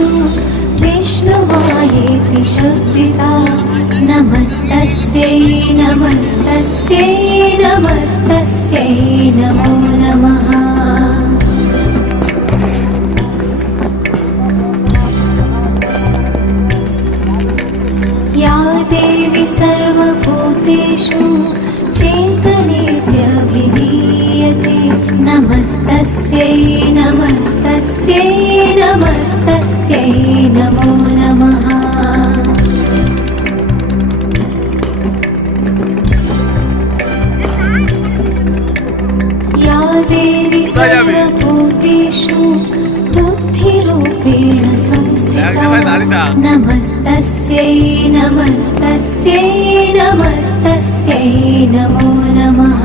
भूतेषु विष्णुमायेति शब्दिता नमस्तस्यै नमस्तस्यै नमस्तस्यै नमो नमः। या देवी सर्वभूतेषु चेतनेत्यभिधीयते नमस्तस्यै नमस्तस्यै नमस्तस्यै नमो नमः। या देवी सर्वभूतेषु बुद्धिरूपेण संस्थिता नमस्तस्यै नमस्तस्यै नमस्तस्यै नमो नमः।